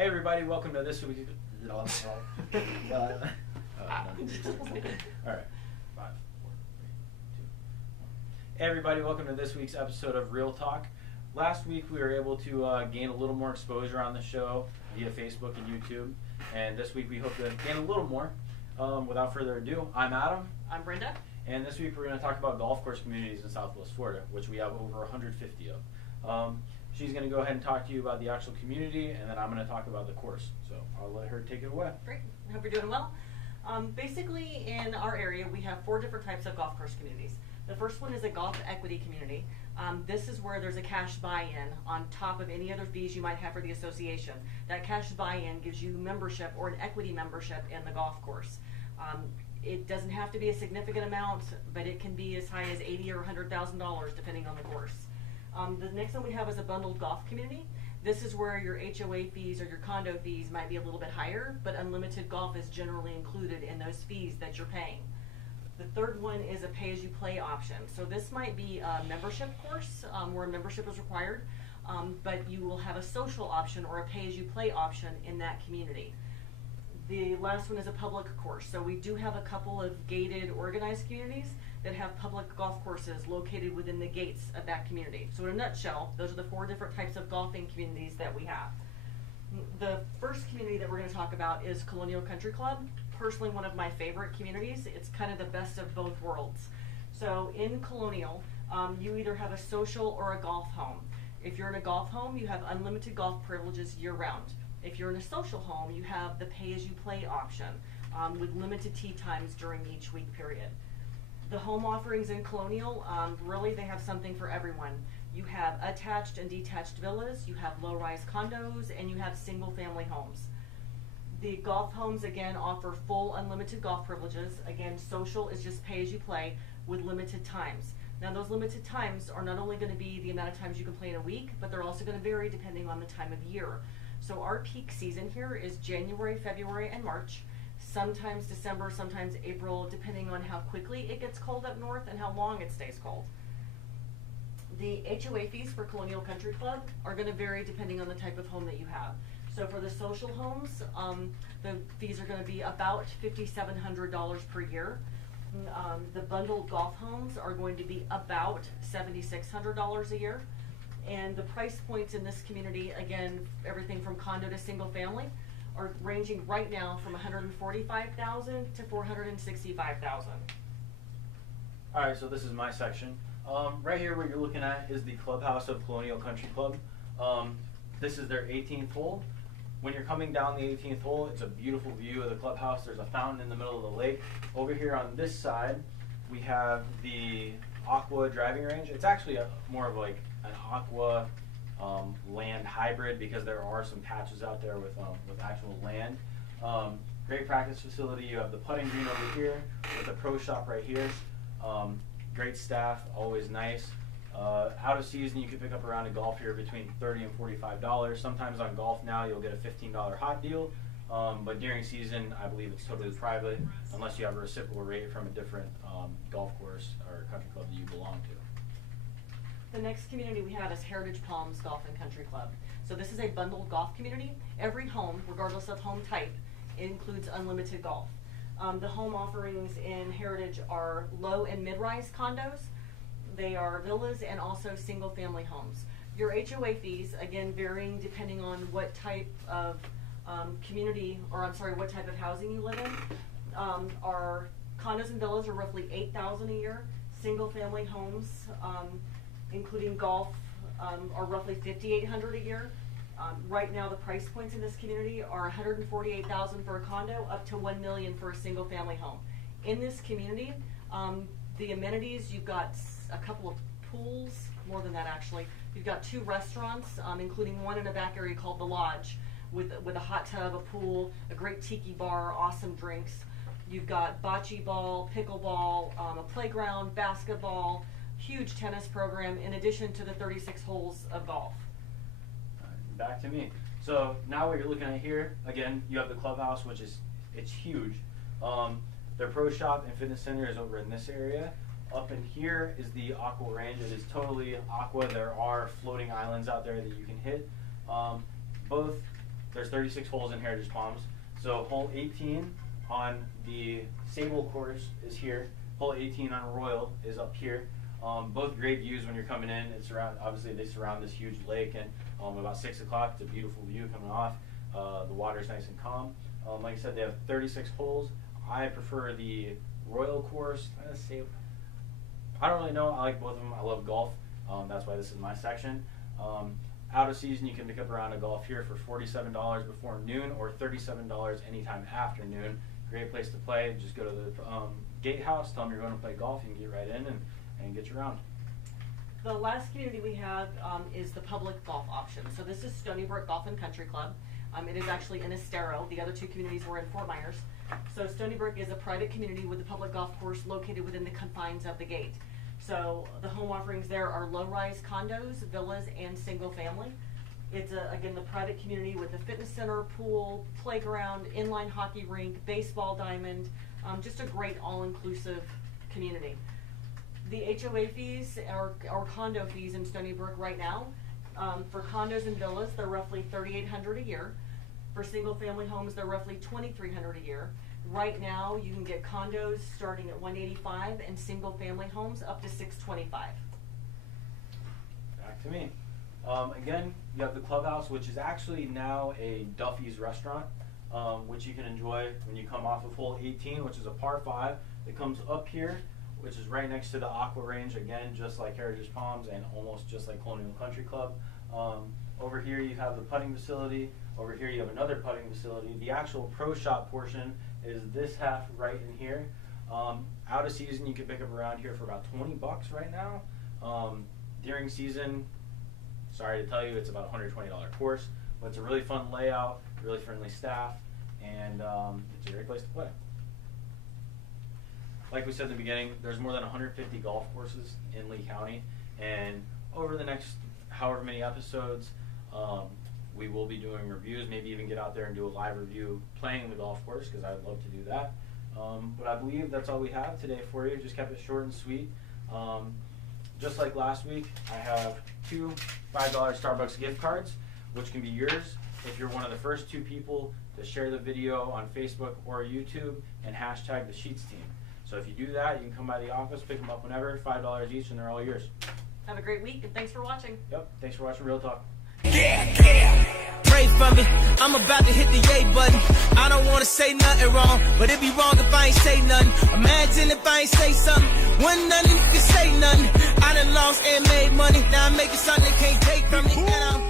Hey everybody, welcome to this week's... All right. 5, 4, 3, 2, 1. Hey everybody, welcome to this week's episode of Real Talk. Last week we were able to gain a little more exposure on the show via Facebook and YouTube, and this week we hope to gain a little more. Without further ado, I'm Adam. I'm Brenda. And this week we're going to talk about golf course communities in Southwest Florida, which we have over 150 of. She's going to go ahead and talk to you about the actual community, and then I'm going to talk about the course. So I'll let her take it away. Great. I hope you're doing well. Basically, in our area, we have 4 different types of golf course communities. The first one is a golf equity community. This is where there's a cash buy-in on top of any other fees you might have for the association. That cash buy-in gives you membership or an equity membership in the golf course. It doesn't have to be a significant amount, but it can be as high as $80,000 or $100,000 depending on the course. The next one we have is a bundled golf community. This is where your HOA fees or your condo fees might be a little bit higher, but unlimited golf is generally included in those fees that you're paying. The third one is a pay-as-you-play option. So this might be a membership course where a membership is required, but you will have a social option or a pay-as-you-play option in that community. The last one is a public course. So we do have a couple of gated, organized communities that have public golf courses located within the gates of that community. So in a nutshell, those are the 4 different types of golfing communities that we have. The first community that we're going to talk about is Colonial Country Club. Personally, one of my favorite communities. It's kind of the best of both worlds. So in Colonial, you either have a social or a golf home. If you're in a golf home, you have unlimited golf privileges year-round. If you're in a social home, you have the pay-as-you-play option with limited tee times during each week period. The home offerings in Colonial, really they have something for everyone. You have attached and detached villas, you have low-rise condos, and you have single-family homes. The golf homes, again, offer full unlimited golf privileges. Again, social is just pay-as-you-play with limited times. Now, those limited times are not only going to be the amount of times you can play in a week, but they're also going to vary depending on the time of year. So our peak season here is January, February, and March. Sometimes December, sometimes April, depending on how quickly it gets cold up north and how long it stays cold. The HOA fees for Colonial Country Club are going to vary depending on the type of home that you have. So for the social homes, the fees are going to be about $5,700 per year. The bundled golf homes are going to be about $7,600 a year. And the price points in this community, again, everything from condo to single family, are ranging right now from $145,000 to $465,000. All right, so this is my section. Right here, what you're looking at is the clubhouse of Colonial Country Club. This is their 18th hole. When you're coming down the 18th hole, it's a beautiful view of the clubhouse. There's a fountain in the middle of the lake. Over here on this side, we have the aqua driving range. It's actually more of like an aqua land hybrid because there are some patches out there with actual land. Great practice facility. You have the putting green over here with the pro shop right here. Great staff, always nice. Out of season, you can pick up a round of golf here between $30 and $45. Sometimes on Golf Now, you'll get a $15 hot deal. But during season, I believe it's totally private unless you have a reciprocal rate from a different golf course or country club that you belong to. The next community we have is Heritage Palms Golf and Country Club. So this is a bundled golf community. Every home, regardless of home type, includes unlimited golf. The home offerings in Heritage are low and mid-rise condos. They are villas and also single-family homes. Your HOA fees, again, varying depending on what type of what type of housing you live in. Our condos and villas are roughly $8,000 a year. Single-family homes, including golf, are roughly $5,800 a year. Right now, the price points in this community are $148,000 for a condo, up to $1 million for a single-family home. In this community, the amenities, you've got a couple of pools, more than that actually. You've got 2 restaurants, including one in a back area called The Lodge, with a hot tub, a pool, a great tiki bar, awesome drinks. You've got bocce ball, pickleball, a playground, basketball, huge tennis program, in addition to the 36 holes of golf. Back to me. So now what you're looking at here, again, you have the clubhouse, which it's huge. Their pro shop and fitness center is over in this area. Up in here is the aqua range. It is totally aqua. There are floating islands out there that you can hit. Both there's 36 holes in Heritage Palms. So hole 18 on the Sable course is here. Hole 18 on Royal is up here. Both great views when you're coming in. Obviously they surround this huge lake, and about 6 o'clock, it's a beautiful view coming off. The water's nice and calm. Like I said, they have 36 holes. I prefer the Royal course. I don't really know. I like both of them. I love golf. That's why this is my section. Out of season, you can pick up a round of golf here for $47 before noon or $37 anytime after noon. Great place to play. Just go to the gatehouse, tell them you're going to play golf, you can get right in and get your round. The last community we have is the public golf option. So this is Stony Brook Golf and Country Club. It is actually in Estero. The other two communities were in Fort Myers. So Stony Brook is a private community with a public golf course located within the confines of the gate. So the home offerings there are low-rise condos, villas, and single family. It's, again, the private community with a fitness center, pool, playground, inline hockey rink, baseball diamond, just a great all-inclusive community. The HOA fees or condo fees in Stony Brook right now, for condos and villas, they're roughly $3,800 a year. For single family homes, they're roughly $2,300 a year. Right now, you can get condos starting at $185 and single family homes up to $625. Back to me. Again, you have the Clubhouse, which is actually now a Duffy's restaurant, which you can enjoy when you come off of hole 18, which is a par 5. It comes up here, which is right next to the Aqua Range, again, just like Heritage Palms and almost just like Colonial Country Club. Over here you have the putting facility. Over here you have another putting facility. The actual pro shop portion is this half right in here. Out of season, you can pick up around here for about 20 bucks right now. During season, sorry to tell you, it's about a $120 course, but it's a really fun layout, really friendly staff, and it's a great place to play. Like we said in the beginning, there's more than 150 golf courses in Lee County, and over the next however many episodes, we will be doing reviews, maybe even get out there and do a live review playing the golf course, because I'd love to do that. But I believe that's all we have today for you. Just kept it short and sweet. Just like last week, I have 2 $5 Starbucks gift cards, which can be yours if you're one of the first 2 people to share the video on Facebook or YouTube and hashtag the Sheets team. So if you do that, you can come by the office, pick them up whenever, $5 each, and they're all yours. Have a great week, and thanks for watching. Yep, thanks for watching Real Talk. Pray for me, I'm about to hit the yay button. I don't wanna say nothing wrong, but it'd be wrong if I ain't say nothing. Imagine if I ain't say something, one nothing if you say nothing. I done lost and made money, now I'm making something they can't take from me, and I'm